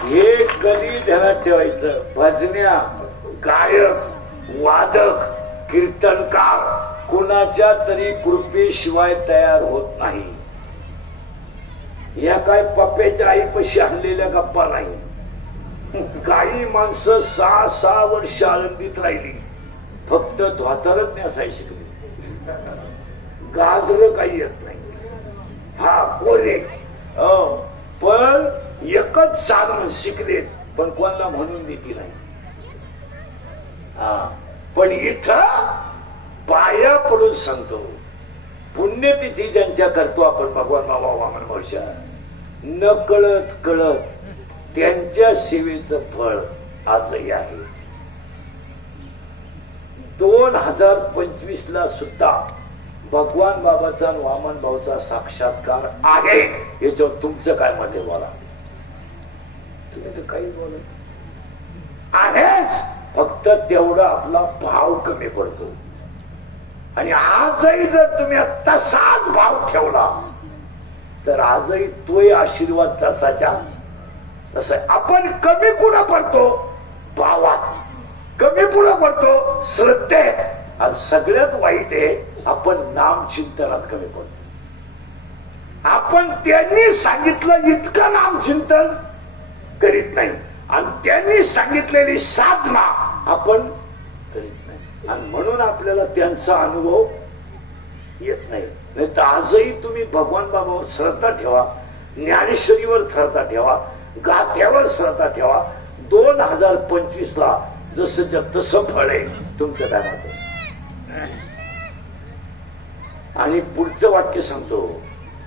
हे कधी ध्यानात ठेवायचं. भजन्या, गायक, वादक, कीर्तनकार कुणाच्या तरी कृपेशिवाय तयार होत नाही. या काय पप्प्याच्या आईपाशी आणलेल्या गप्पा नाही. काही माणसं 6-6 वर्ष आळंदीत राहिली, फक्त धोतरच नेसाय शिकली, गाजर काही येत नाही. हा कोरे पण एकच चाल शिकले, पण कोणाला म्हणून देती नाही. पण इथं पाया पडून सांगतो, पुण्यतिथी ज्यांच्या करतो आपण भगवान बाबा वामन भाषा, न कळत कळत त्यांच्या सेवेचं फळ आजही आहे. 2025 ला सुद्धा भगवान बाबाचा वामन भाऊचा साक्षात्कार आहे. याच्यावर तुमचं काय मध्ये बोला, तुम्ही तर काही बोलत आहेच, फक्त तेवढा आपला भाव कमी पडतो. आणि आजही जर तुम्ही तसाच भाव ठेवला तर आजही तोही आशीर्वाद तसाच्या तसा. आपण कमी कुठं पडतो भावात, कमी पुढं पडतो श्रद्धेत, आणि सगळ्यात वाईट आहे आपण नाम चिंतनात कमी पडतो. आपण त्यांनी सांगितलं इतकं नाम चिंतन करीत नाही, आणि त्यांनी सांगितलेली साधना आपण करीत नाही, आणि म्हणून आपल्याला त्यांचा अनुभव येत नाही. नाही तर आजही तुम्ही भगवान बाबावर श्रद्धा ठेवा, ज्ञानेश्वरीवर श्रद्धा ठेवा, गाथ्यावर श्रद्धा ठेवा. 2025 ला जसं तसं फळ आहे तुमचं दानाचं. आणि पुढचं वाक्य सांगतो,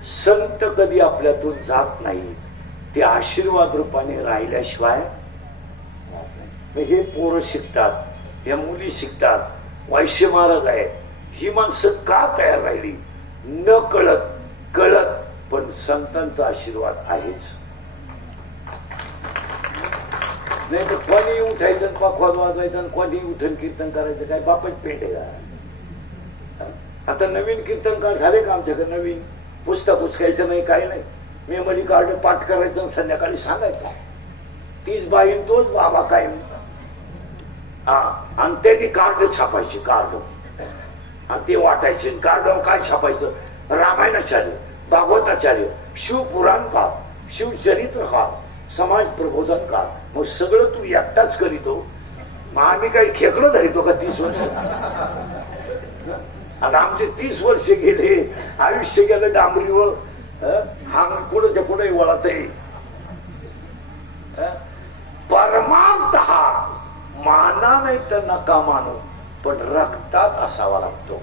संत कधी आपल्यातून जात नाही, ते आशीर्वाद रूपाने राहिल्याशिवाय. हे पोरं शिकतात, या मुली शिकतात, वैश्य महाराज आहे, ही माणसं का तयार राहिली, न कळत कळत, पण संतांचा आशीर्वाद आहेच. नाही तर कोणी उठायचं, पखवाज वाजवायचं, आणि कोणी उठून कीर्तन करायचं, काय बापच पेट आहे का? आता नवीन कीर्तनकार झाले का आमच्याकडे? नवीन पुस्तक उचकायचं नाही, काही नाही, मेमरी कार्ड पाठ करायचं, संध्याकाळी सांगायचं, 30 बाई तोच बाबा काय. आणि त्यांनी कार्ड छापायचे, कार्ड, आणि ते वाटायचे. कार्डावर काय छापायचं? रामायणाचार्य, भागवताचार्य, शिवपुराण काळ, शिवचरित्र काळ, समाज प्रबोधन काळ. मग सगळं तू एकटाच करीतो, मग आम्ही काही खेकडं धरितो का 30 वर्ष? आता आमचे 30 वर्ष गेले, आयुष्य गेलं डांबरीवर, हा कुठच्या कुठे वळत आहे. परमार्थ हा माना नाही तर नका मानू, पण रक्तात असावा लागतो.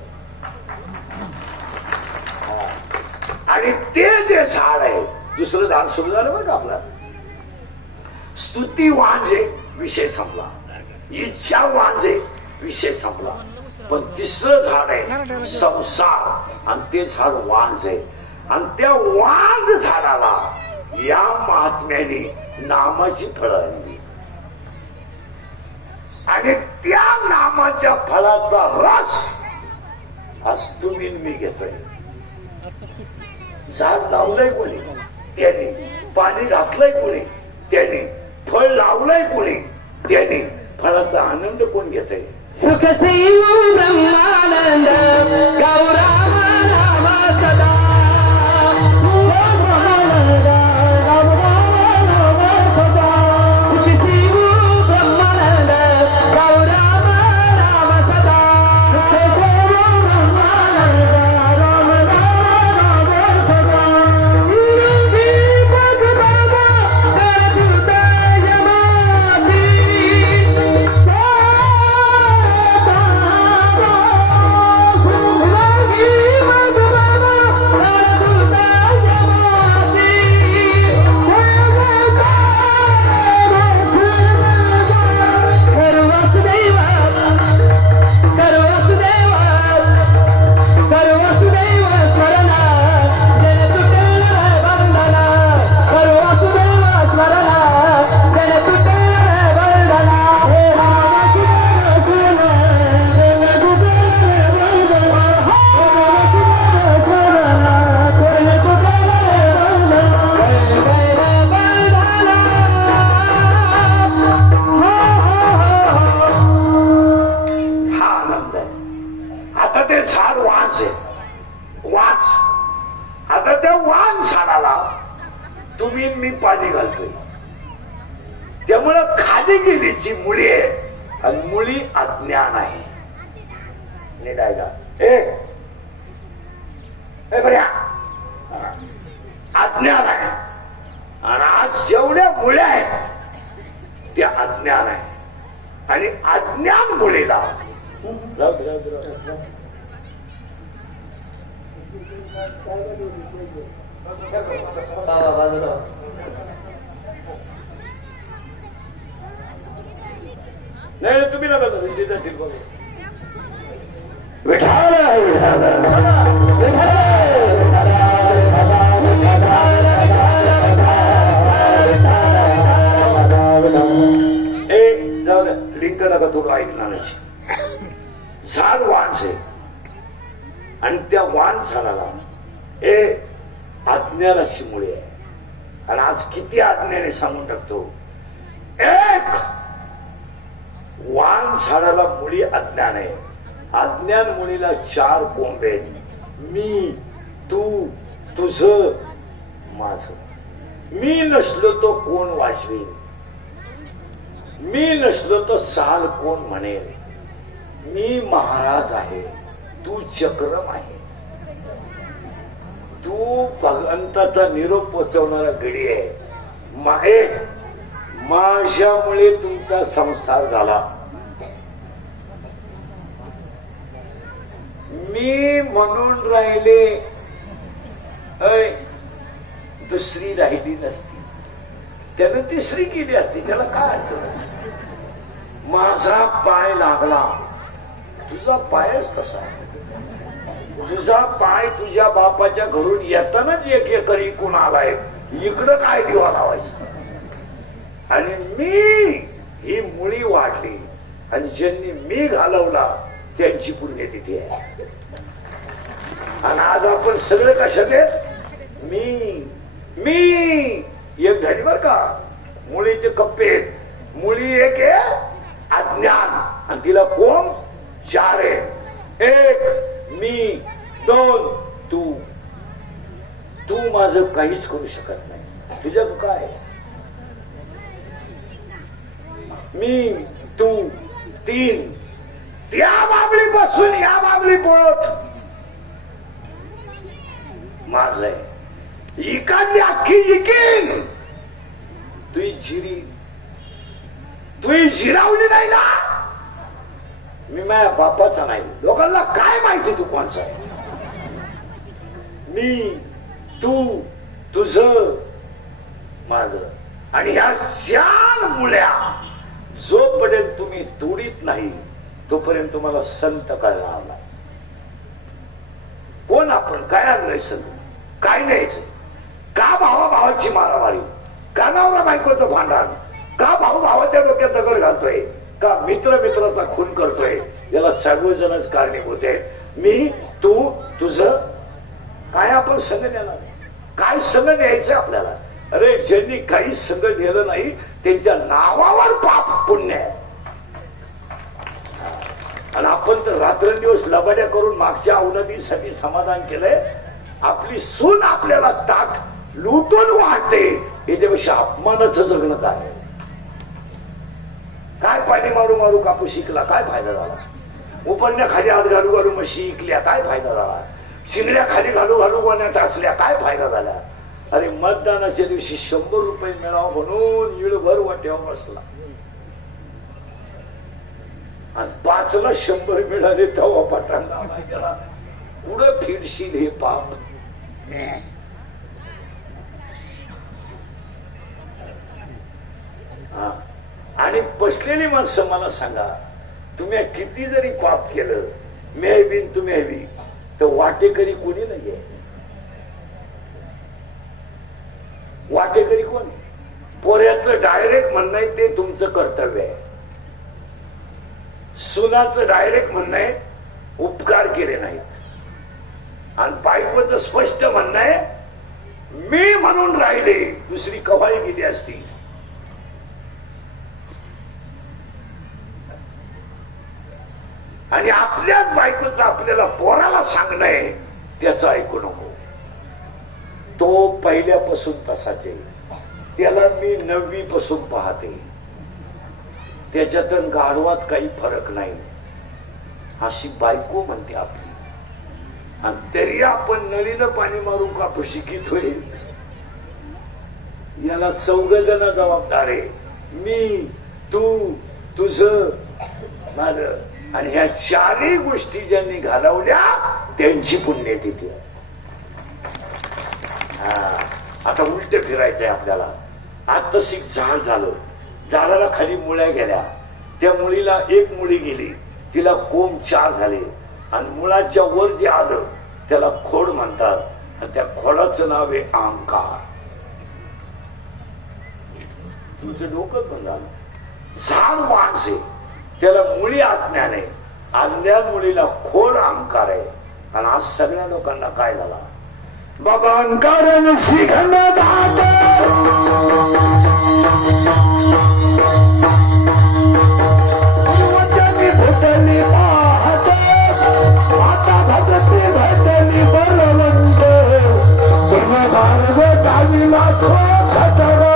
आणि ते जे झाड आहे, दुसरं झाड सुरू झालं बरं का आपलं. स्तुती वांजे, विषय संपला. इच्छा वांजे, विषय संपला. पण तिसरं झाड आहे संसार, आणि ते झाड वांज आहे. आणि त्या वांज झाडाला या महात्म्याने नामाची फळं आणली, आणि त्या नामाच्या फळाचा रस आज तुम्ही मी घेतोय. झाड लावलंय कोणी? त्याने. पाणी घातलंय कोणी? त्याने. फळ लावलंय कोणी? त्याने. फळाचा आनंद कोण घेतय? सुख शिव ब्रह्मानंद गौराम राम सदा. Yeah. त्यामुळं खाली गेलीची मुळी आहे आणि मुळी अज्ञान आहे. निघायला बऱ्या अज्ञान आहे. आणि आज जेवढ्या मुळे आहेत त्या अज्ञान आहे. आणि अज्ञान मुळीला नाही तुम्ही नका विठाल लिंक नका थोडं ऐकणार. झाड वांस आहे आणि त्या वाण झाडाला अज्ञानाची मुळे आहे. आणि आज किती अज्ञाने सांगून टाकतो. एक वाण झाडाला मुळी अज्ञान आहे. अज्ञान मुळीला 4 कोंबे आहेत. मी, तू, तुझ, माझ. मी नसलो तो कोण वाजवेल. मी नसलो तो चाल कोण म्हणेल. मी महाराज आहे, तू चक्रम आहे. तू भगवंताचा निरोप पोचवणारा गडी आहे. माझ्यामुळे तुमचा संसार झाला. मी म्हणून राहिले दुसरी राहिली नसती. त्यानं तिसरी केली असती. त्याला काय अडचण. माझा पाय लागला. तुझा पायच कसा आहे. तुझा पाय तुझ्या बापाच्या घरून येतानाच 1 एकर इकून आलाय. इकडं काय दिवा लावायचं. आणि मी ही मुळी वाढली आणि ज्यांनी मी घालवला त्यांची पुण्य तिथे आहे. आणि आज आपण सगळे कशात आहेत. मी एक झाली बर का. मुळीचे कप्पे आहेत. मुळी एक आहे अज्ञान आणि तिला कोण 4 आहे. 1 मी, 2 तू. तू माझं काहीच करू शकत नाही. तुझ्यात काय. मी, तू, 3. त्या बाबली बसून या बाबली बोलत माझ आहे. इकांनी अख्खी इकीन. तुझी जिरावली नाही ना. मी माझ्या बापाचा नाही. लोकांना काय माहिती तू कोणचा आहे. मी, तू, तुझ, माझ. आणि ह्या 4 मुळ्या जोपर्यंत तुम्ही तोडीत नाही तोपर्यंत तुम्हाला संत कळणार नाही. कोण आपण काय आणलंय संत. काय न्यायचं. का भावाभावाची मारामारी. का नवरा बायकोचं भांडण. का भाऊ भावाच्या डोक्यात दगड घालतोय. का मित्र मित्राचा खून करतोय. याला सर्वजणच कारणीभूत आहे. मी, तू, तुझं. काय आपण संग नेणार. काय संग न्यायचं आपल्याला. अरे ज्यांनी काही संग नेलं नाही त्यांच्या नावावर पाप पुण्य आहे. आणि आपण तर रात्रंदिवस लबाड्या करून मागच्या अवनतीसाठी समाधान केलंय. आपली सून आपल्याला ताट लुटून वाढते. याच्यापेक्षा अपमानाचं जगणं काय. काय पाणी मारू मारू कापूस शिकला. काय फायदा झाला. उपरण्या खाली हात घालू घालू म्हशी इकल्या. काय फायदा झाला. शिंगड्या खाली घालू घालू गोण्यात असल्या. काय फायदा झाला. अरे मतदानाच्या दिवशी 100 रुपये मिळावं म्हणून इळभर वाट्यावर बसला. आणि 5ला 100 मिळाले तेव्हा पटांना गेला. कुठं फिरशील हे पाप. आणि बसलेली माणसं मला सांगा. तुम्ही किती जरी पाप केलं मेहबीन तुम्ही हवी तर वाटेकरी कोणी नाहीये. वाटेकरी कोण. पोऱ्याचं डायरेक्ट म्हणणं आहे ते तुमचं कर्तव्य आहे. सुनाचं डायरेक्ट म्हणणं आहे उपकार केले नाहीत. आणि बायकोचं स्पष्ट म्हणणं आहे मी म्हणून राहिले. दुसरी कवाई गेली असती. आणि आपल्याच बायकोचं आपल्याला पोराला सांगणं आहे त्याचं ऐकू नको. तो पहिल्यापासून तसाच आहे. त्याला मी 9वी पासून पाहते. त्याच्यातून गाढवात काही फरक नाही अशी बायको म्हणते आपली. आणि तरी आपण नळीनं पाणी मारून कापू शिकित होईल. याला 14 जण जबाबदार आहे. मी, तू, तुझ, माझं. आणि ह्या 4ही गोष्टी ज्यांनी घालवल्या त्यांची पुण्यतिथी. आता उलट फिरायचंय आपल्याला. आता शिक झाड झालं, झाडाला खाली मुळ्या गेल्या, त्या मुळीला एक मुळी गेली, तिला कोंब 4 झाले. आणि मुळाच्या वर जे आलं त्याला खोड म्हणतात. आणि त्या खोडाचं नाव आहे अहंकार. तुमचं डोकं पण झालं. झाड वांस आहे, त्याला मुळी अज्ञान आहे, अज्ञान मुळीला खोड अहंकार आहे. आणि आज सगळ्या लोकांना काय झाला बाबा, अहंकार शिखंड भटली पाहत माता भगती भटली बलवंत भार्ग टाळीला खतर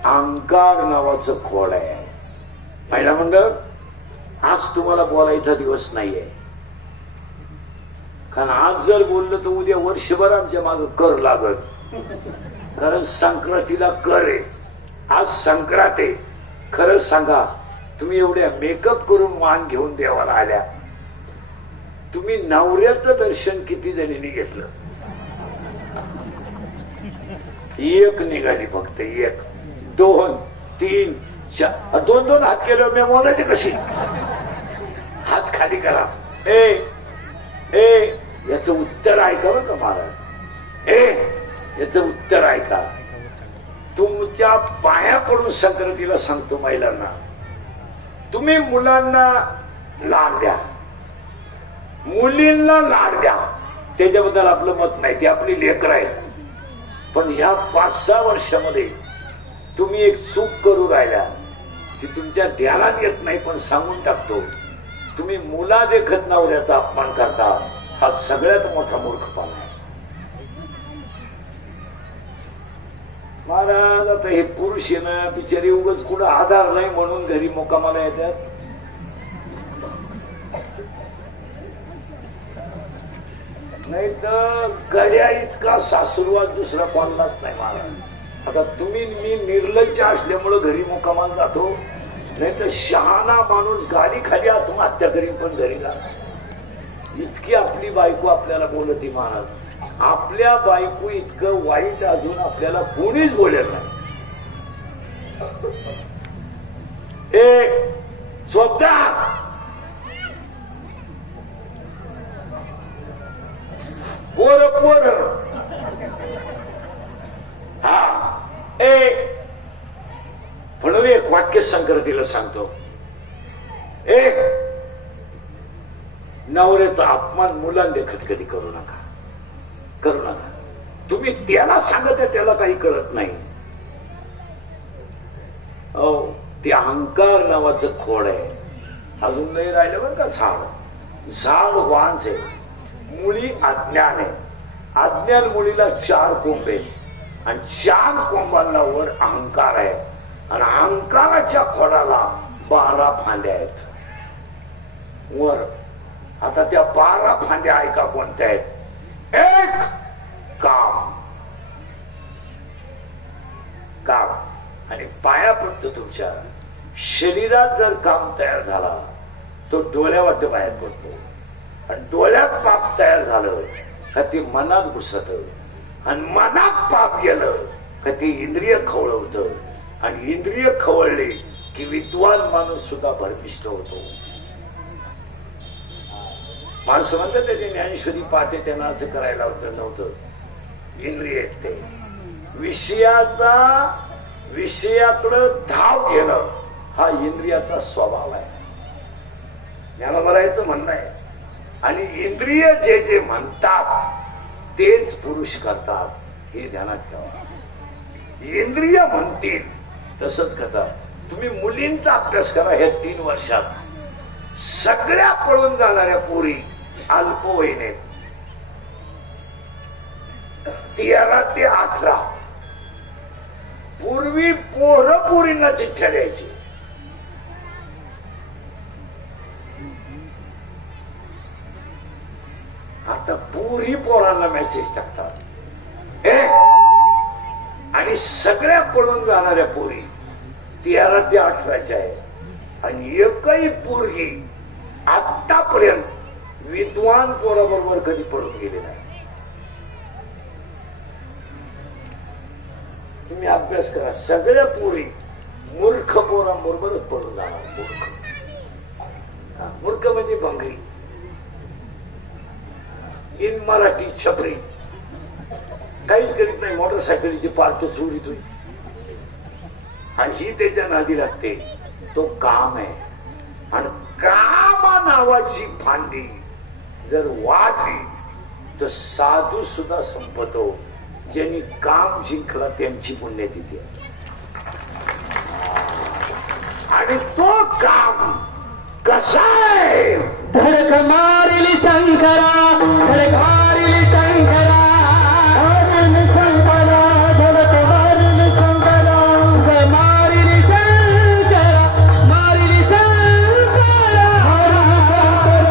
अहंकार नावाचं खोड आहे. पहिला म्हणलं आज तुम्हाला बोलायचा दिवस नाहीये, कारण आज जर बोललं तर उद्या वर्षभर आमच्या माग कर लागत. कारण संक्रांतीला कर आहे. आज संक्रांत आहे. खरंच सांगा, तुम्ही एवढ्या मेकअप करून वाण घेऊन देवाला आल्या, तुम्ही नवऱ्याचं दर्शन किती जणींनी घेतलं? एक निघाली फक्त. 1 2 3 4 2 हात केले. मी बोलायचे कशी? हात खाली करा. याचं उत्तर ऐका बरं का महाराज. याचं उत्तर ऐका. तुमच्या पाया पडून संक्रांतीला सांगतो महिलांना, तुम्ही मुलांना लाड द्या, मुलींना लाड द्या. त्याच्याबद्दल आपलं मत नाही, ते आपली लेकरं आहेत. पण ह्या 5-6 वर्षामध्ये तुम्ही एक चूक करू राहिला की तुमच्या ध्यानात येत नाही, पण सांगून टाकतो. तुम्ही मुला देखत नवऱ्याचा अपमान करता. हा सगळ्यात मोठा मूर्खपणा आहे महाराज. आता हे पुरुष आहे ना, बिचारी उगाच कुठं आधार नाही म्हणून घरी मुक्कामाला येतात. नाही तर गड्या इतका सासुरवाद दुसरा कोणलाच नाही महाराज. आता तुम्ही मी निर्लज्ज असल्यामुळं घरी मुक्कामाला जातो, नाही तर शहाणा माणूस गाडी खाली आत्महत्या करीन पण घरी जा. इतकी आपली बायको आपल्याला बोलती महाराज. आपल्या बायको इतकं वाईट अजून आपल्याला कोणीच बोलेल नाही. स्वतः पोर म्हणून एक वाक्य संक्रांतीला सांगतो. नवऱ्याचा अपमान मुलांदेखत कधी करू नका, करू नका. तुम्ही त्याला सांगत आहे, त्याला काही कळत नाही. ते अहंकार नावाचं खोड आहे. अजून नाही राहिलं बरं का. झाड वांस आहे, मुळी अज्ञान आहे. अज्ञान मुळीला 4 कोंब आहे आणि 4 कोंबांना वर अहंकार आहे. आणि अहंकाराच्या खोडाला 12 फांद्या आहेत. वर आता त्या 12 फांद्या ऐका कोणत्या आहेत. एक, काम. काम आणि पायापर्यंत तुमच्या शरीरात जर काम तयार झाला तो डोळ्यावर बाहेर पडतो. आणि डोळ्यात पाप तयार झालं का ते मनात घुसत. आणि मनात पाप गेलं का ते इंद्रिय खवळवतं. आणि इंद्रिय खवळले की विद्वान माणूस सुद्धा भरमिष्ट होतो. माणसं म्हणतात त्याची ज्ञानेश्वरी पाहते त्यांना असं करायला होतं नव्हतं. इंद्रिय ते विषयाकडं धाव घेणं हा इंद्रियाचा स्वभाव आहे. ज्ञानोबरायचं म्हणणं आहे. आणि इंद्रिय जे जे म्हणतात तेच पुरुष करतात हे ध्यानात ठेवा. इंद्रिय म्हणतील तसंच करतात. तुम्ही मुलींचा अभ्यास करा. ह्या 3 वर्षात सगळ्या पळून जाणाऱ्या पोरी अल्पवयीन आहेत. 13 ते 18. पूर्वी पोरींना चिठ्ठ्या द्यायची. आता पोरी पोरांना मेसेज टाकतात. आणि सगळ्या पळून जाणाऱ्या पोरी 13 ते 18च्या आहे. आणि एकही पोरगी आतापर्यंत विद्वान पोराबरोबर कधी पळून गेले नाही. तुम्ही अभ्यास करा. सगळ्या पोरी मूर्ख पोरांबरोबरच पळून जाणार. मूर्ख म्हणजे भंगरी, इन मराठी छपरी, काहीच करीत नाही. मोटरसायकलीची पार्ट चोरीत होईल आणि ही त्याच्या नादी लागते. तो काम आहे. आणि कामा नावाची फांदी जर वाढली तर साधू सुद्धा संपतो. ज्यांनी काम जिंकला त्यांची पुण्यतिथी आहे. आणि तो काम कसा आहे. धडक मारिली शंकरा, धडक मारिली शंकरा, मारिली शंकरा, धडक मारिली शंकरा, मारिली शंकरा, मारिली शंकरा,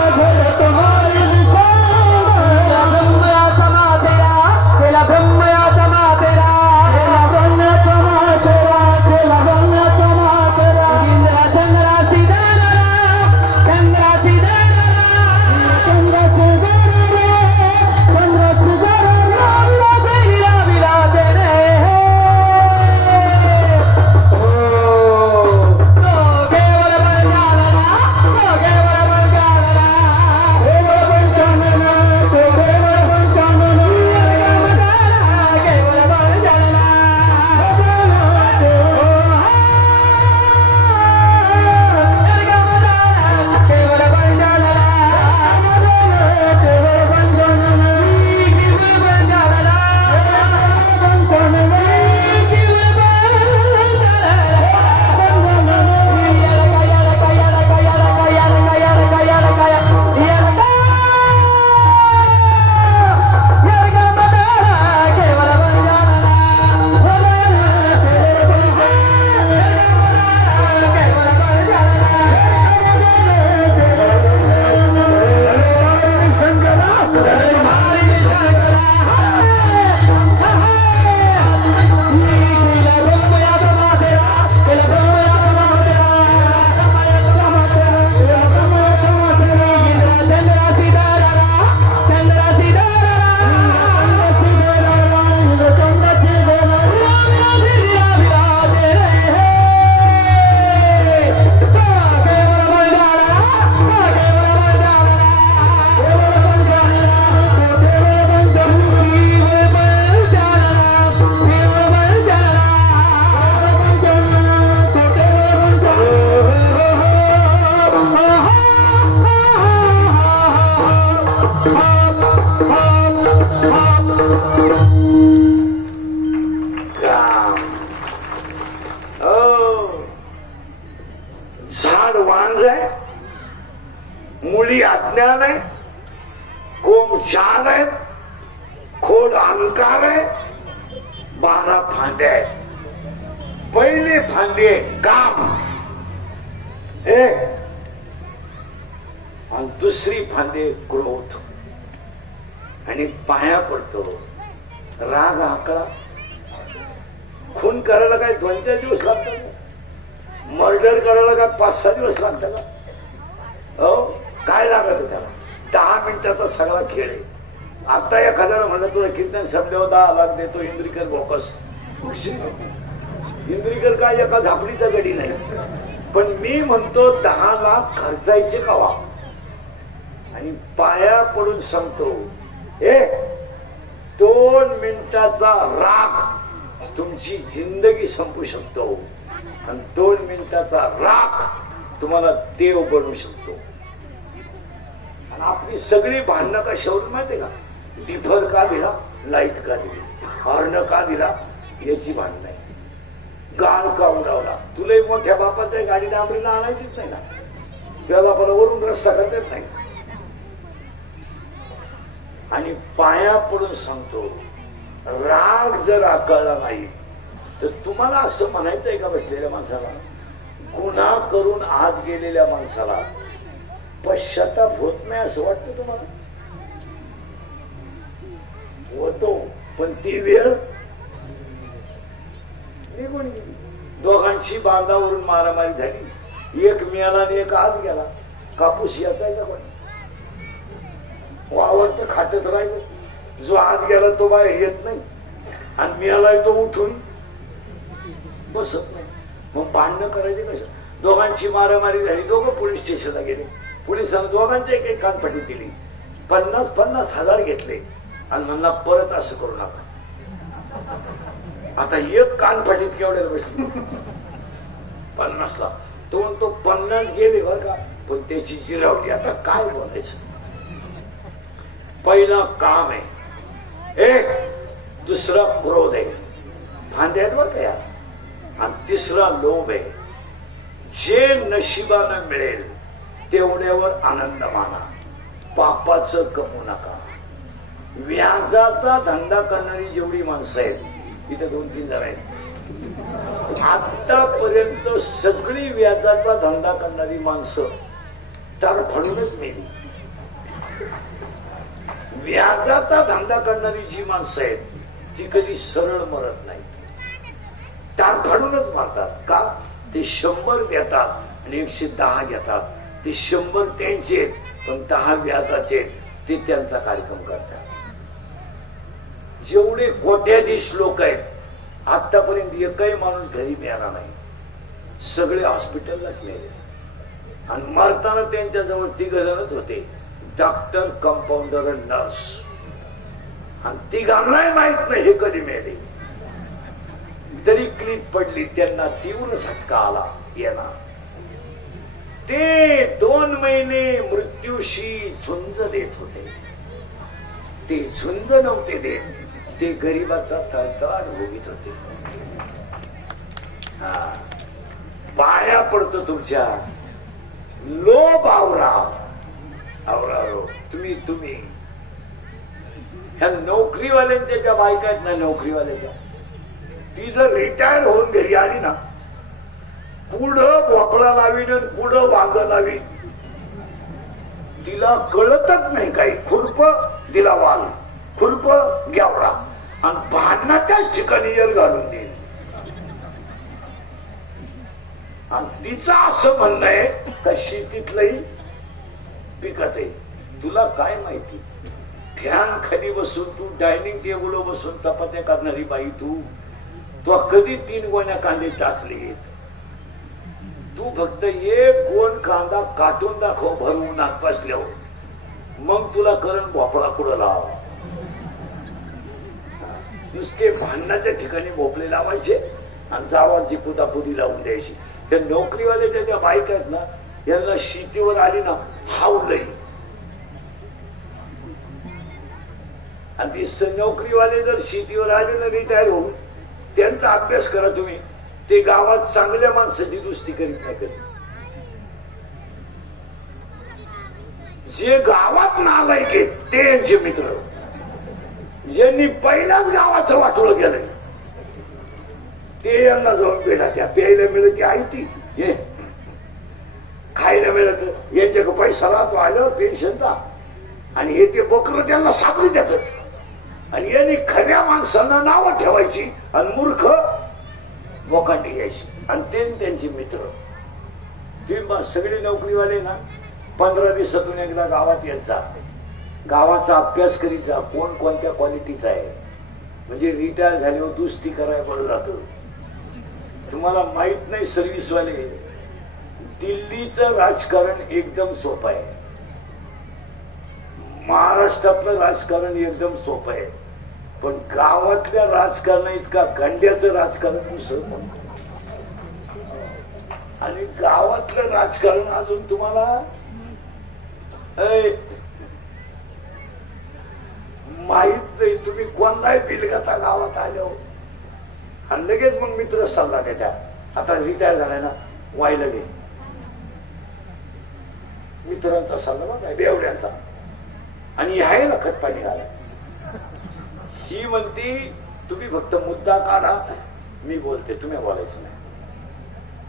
धडक मारिली शंकरा. ब्रह्मया समातेरा, केला ब्रह्मया समातेरा, केला ब्रह्मया समातेरा, केला ब्रह्मया समातेरा. इंद्रा चंद्रा सीतारा, चंद्रा सीतारा, चंद्रा सीतारा, चंद्रा सीतारा, विला विला तेरे. तो केवल बंजानना, तो केवल बंजानना, केवल बंजानना, तो केवल बंजानना, केवल बंजानना. केवल बंजानना, केवल बंजानना, केवल बंजानना, झाड वांज आहे, मुली अज्ञान आहे, कोंब 4 आहेत, खोड अहंकार आहे, 12 फांद्या आहेत. पहिले फांदे काम. आणि दुसरी फांदे क्रोध आणि पाया पडतो राग आकळा. खून करायला काय 2-4 दिवस लागतात, मर्डर करायला काय 5-6 दिवस लागतात का? हो, काय लागत त्याला? 10 मिनिटाचा सगळा खेळ आहे. आता एखाद्याला म्हणलं तुला कीर्तन संपल्यावर 10 लाख देतो, इंद्रिकर बोकस. इंद्रिकर काय एका झापडीचा गडी नाही. पण मी म्हणतो 10 लाख खर्चायचे कावा. आणि पाया पडून सांगतो 2 मिनिटाचा राग तुमची जिंदगी संपू शकतो आणि 2 मिनिटाचा राग तुम्हाला देव बनवू शकतो. आणि आपली सगळी भांडणं कशावरून माहितीये का? डिफर का दिला, लाईट का दिली, हॉर्न का दिला, याची भांडणं आहे. गाळ का उडावला, तुलाही मोठ्या बापाच्या गाडी डांबरीला आणायचीच नाही ना, त्या बापाला वरून रस्ता करतात नाही. आणि पाया पडून सांगतो राग जर आकळला नाही तर तुम्हाला असं म्हणायचंय का बसलेल्या माणसाला, गुन्हा करून आत गेलेल्या माणसाला पश्चाताप होत नाही असं वाटतं तुम्हाला? होतो, पण ती वेळ निघून गेली. दोघांची बांधावरून मारामारी झाली, एक मेला आणि एक आत गेला. कापूस याचायचा कोण? वावर तर खाटत राहिलं. जो आत गेला तो बाहेर येत नाही आणि मिळालाय तो उठून बसत नाही. मग भांडणं करायचे कसं? दोघांची मारामारी झाली, दोघं पोलीस स्टेशनला गेले. पोलिसांनी दोघांची एक कानफटी दिली, 50-50 हजार घेतले आणि म्हणला परत असं करू नका. आता एक कानफटीत केवढ्याला बसली? 50 ला. तो म्हणतो 50 गेले बर का, पण त्याची जिरावली. आता काय बोलायचं? पहिला काम आहे, दुसरा क्रोध आहे, फांद्यात बर का यार. आणि तिसरा लोभ आहे. जे नशिबानं मिळेल तेवढ्यावर आनंद माना, पापाचं कमवू नका. व्याजाचा धंदा करणारी जेवढी माणसं आहेत, इथे 2-3 जण आहेत, आतापर्यंत सगळी व्याजाचा धंदा करणारी माणसं तडफडूनच मेली. व्याजाचा धंदा करणारी जी माणसं आहेत ती कधी सरळ मरत नाही, टाळफाडूनच मारतात. का? ते 100 देतात आणि 110 घेतात. ते 100 त्यांचे पण 10 व्याजाचे, ते त्यांचा कार्यक्रम करतात. जेवढे कोट्याधीश लोक आहेत आतापर्यंत एकही माणूस घरी मिळाला नाही, सगळे हॉस्पिटललाच मिळाले. आणि मरताना त्यांच्या जवळ 3 जणच होते, डॉक्टर, कंपाऊंडर आणि नर्स. आणि 3घांनाही माहित नाही हे कधी मिळाले. तरी क्लिप पडली, त्यांना तीव्र झटका आला येणार. ते 2 महिने मृत्यूशी झुंज देत होते. ते झुंज नव्हते देत, ते गरीबाचा तळतळाट भोगीत होते. पाया पडतो तुमच्या, लोभ आवरा. तुम्ही ह्या नोकरीवाल्यांच्या ज्या बायका आहेत ना, नोकरीवाल्याच्या, ती जर रिटायर होऊन घरी आली ना, कुठं भोपळा लावीन आणि कुठं वांग लावीन तिला कळतच नाही. काही खुरप दिला वाल, खुरप घ्यावडा आणि भांडणाच्याच ठिकाणी यल घालून देईल. आणि तिचं असं म्हणणं आहे का शेतीतलंही पिकत आहे. तुला काय माहिती? फॅन खाली बसून तू डायनिंग टेबल बसून चपात्या करणारी बाई, तू कधी 3 गोण्या कांदे टाचले? तू फक्त 1 गोण कांदा काटून दाखव भरून नाक बसल्यावर, मग तुला करण भोपळा कुठं लाव. नुसते भांडणाच्या ठिकाणी भोपळे लावायचे आणि जावाची पुदापुदी लावून द्यायची. त्या नोकरीवाल्याच्या ज्या बायका आहेत ना, यांना शेतीवर आली ना हावलंय. आणि ती नोकरीवाले जर शेतीवर आले ना रिटायर होऊन, त्यांचा अभ्यास करा तुम्ही. ते गावात चांगल्या माणसाची दुरुस्ती करीत नाही कधी. जे गावात नालायक आहेत ते यांचे मित्र, ज्यांनी पहिल्याच गावाचं वाटोळ गेलंय ते यांना जाऊन पेढा त्या प्यायला मिळते. आई ती खायला मिळत याच्या का पैसा राहतो आल्यावर पेन्शनचा आणि हे ते बकरं त्यांना सापडी देतच आणि यांनी खऱ्या माणसांना नावं ठेवायची आणि मूर्ख बोकांडी घ्यायची आणि ते त्यांचे मित्र. तुम्ही सगळे नोकरीवाले ना 15 दिवसातून एकदा गावात येत जा, गावाचा अभ्यास करीत जा, कोण कोणत्या क्वालिटीचा आहे. म्हणजे रिटायर झाल्यावर दुस्ती करायला बरं जातं. तुम्हाला माहित नाही सर्व्हिसवाले, दिल्लीचं राजकारण एकदम सोपं आहे, महाराष्ट्रातलं राजकारण एकदम सोपं आहे, पण गावातल्या राजकारण इतका गंड्याचं राजकारण दुसरं. आणि गावातलं राजकारण अजून तुम्हाला माहित नाही. तुम्ही कोणताही बिल घेता गावात आल्यावर आणि लगेच मग मित्र सल्ला देतात, आता रिटायर झालाय ना व्हायला घे. मित्रांचा सल्ला बघा बेवड्यांचा. आणि आहे ना खतपाणी घाला. ही म्हणती तुम्ही फक्त मुद्दा काढा, मी बोलते, तुम्ही बोलायचं नाही.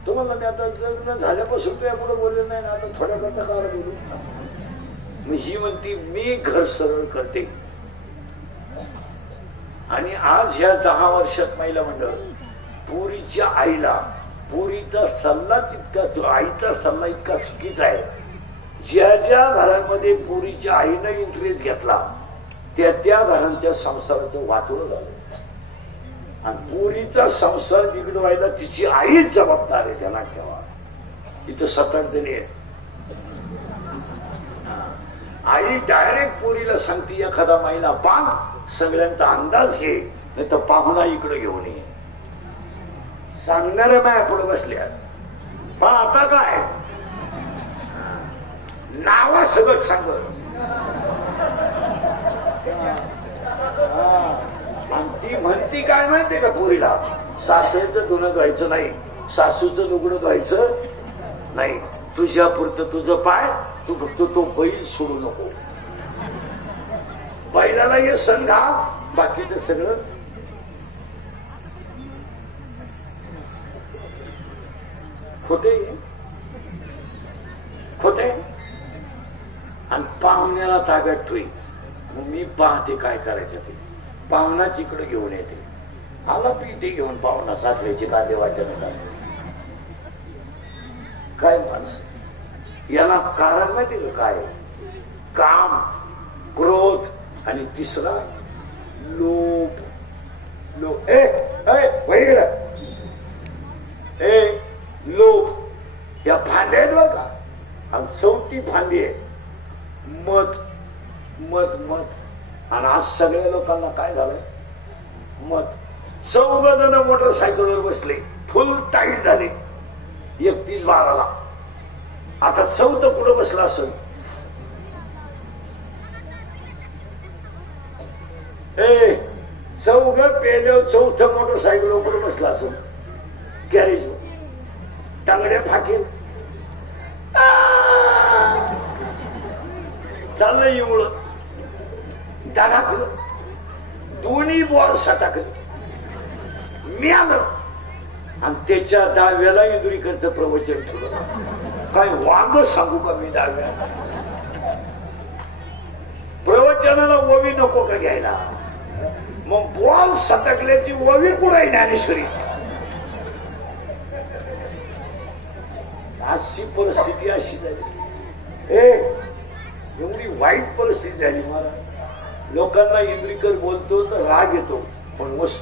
तुम्हाला मी आता लग्न झाल्यापासून तुझ्या पुढे बोलले नाही ना, आता थोड्या करता काढा बोलू. ही म्हणती मी घर सरळ करते. आणि आज ह्या 10 वर्षात महिला मंडळ पुरीच्या आईला, पुरीचा सल्लाच इतका, आईचा सल्ला इतका चुकीचा आहे. ज्या ज्या घरांमध्ये पुरीच्या आईनं इंटरेस्ट घेतला त्या त्या घरांच्या संसाराचं वाटोळं झालं. आणि पुरीचा संसार बिघडवायला तिची आईच जबाबदार आहे, त्याला ठेवा. इथं 7-8 जणी आहेत. आई डायरेक्ट पुरीला सांगते एखादा महिना बांध, सगळ्यांचा अंदाज घे, नाही तर पाहुणा इकडे घेऊन ये. सांगणाऱ्या माया पुढे बसल्यात. पण आता काय नावा सगळं सांग. आणि ती म्हणती काय माहितीये का पुरीला, सासऱ्याचं धुणं धुवायचं नाही, सासूचं लुगडं धुवायचं नाही, तुझ्या पुरतं तुझं पाय, तू फक्त तो बैल सोडू नको. बैलाला हे सण घाल, बाकीचं सगळं खोटे खोटे. आणि पाहुण्याला ताब्यात ठेवी. मी पाहते काय करायचं ते. पाहुणाच इकडे घेऊन येते, आला पिठी घेऊन पाहुणा सासऱ्याची कांदे वाटण. काय माणसं, याला कारण माहिती का काय? काम, क्रोध आणि तिसरा लोभ. लोभ लोभ या फांद्या आहेत बरं का. आणि 4थी फांदी आहे मत मत मत. आणि आज सगळ्या लोकांना काय झालंय, मत. 14 जण मोटरसायकलवर बसले, फुल टाईट झाले 31-12ला. आता 4थं पुढे बसला असेल. चौघ पेल्यावर 4थं मोटरसायकलवर पुढे बसला असेल गॅरेजवर. टांगड्या फाकेल चाललंय एवढं टाकलं, दोन्ही बॉल सटाकलं. मी आलं आणि त्याच्या 10व्याला इंदुरीकरचं प्रवचन ठेवलं. काय वांग सांगू का मी 10व्या प्रवचनाला ओवी नको का घ्यायला? मग बॉल सटकल्याची ओवी कुठे ज्ञानेश्वरी. अशी परिस्थिती अशी झाली, एवढी वाईट परिस्थिती झाली. मला लोकांना इंद्रिकर बोलतो तर राग येतो, पण वस्तू